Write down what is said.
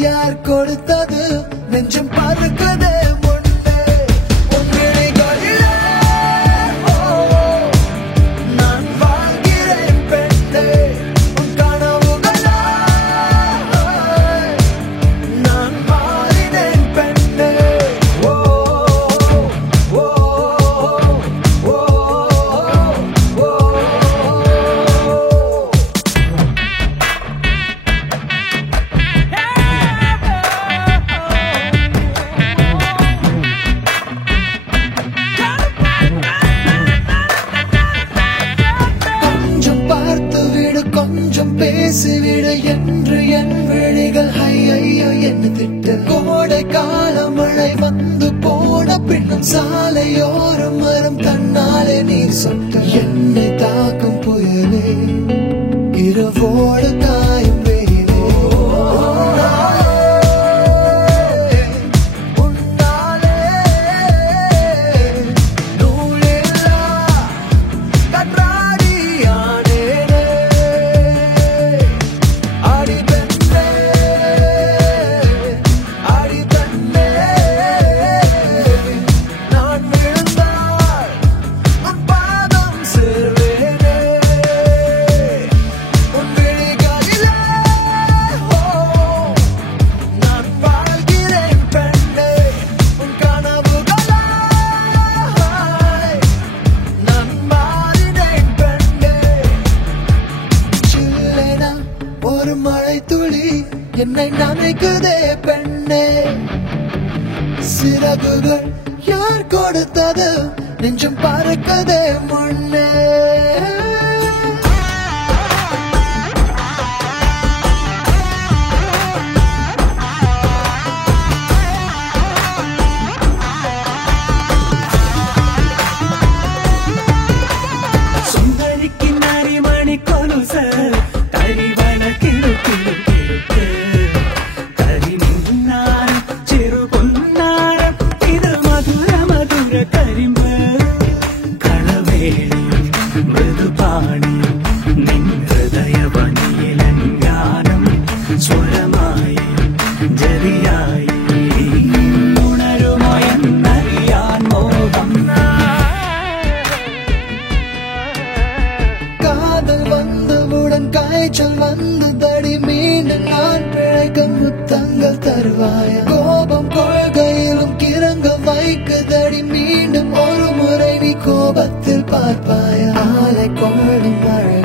யார் கொடுத்தது நெஞ்சம் பறக்குதே கொஞ்சம் பேசிவிடு என்று என் விழிகள் ஐயோ என்ன திட்டு கோடை கால மழை வந்து போன பின்னும் சாலையோரம் மரம் தன்னாலே நீர் சொட்டு என்னை தாக்கும் புயலே இரவோடு காயும் ஒரு மழை துளி என்னை நினைக்குதே பெண்ணே சிறகுகள் யார் கொடுத்தது நெஞ்சம் பறக்குதே முன்னே சுந்தரிக்கு நரிமணி கொலுச മൃദുപാണി നിൻ ഹൃദയവനിയിലങ്കാനം സ്വരമായി ജരിയായി ഉണരുമോയെന്നറിയാൻ മോഹം காதல் வந்தவுடன் காய்ச்சல் வந்ததடி மீண்டும் நான் பிழைக்க முத்தங்கள் தருவாய கோபம் கொள்கையிலும் கிறங்க வைக்குதடி மீண்டும் ஒரு முறை நீ கோபத்தில் பார்ப்பாய ஆலை கொள்ளும் மழை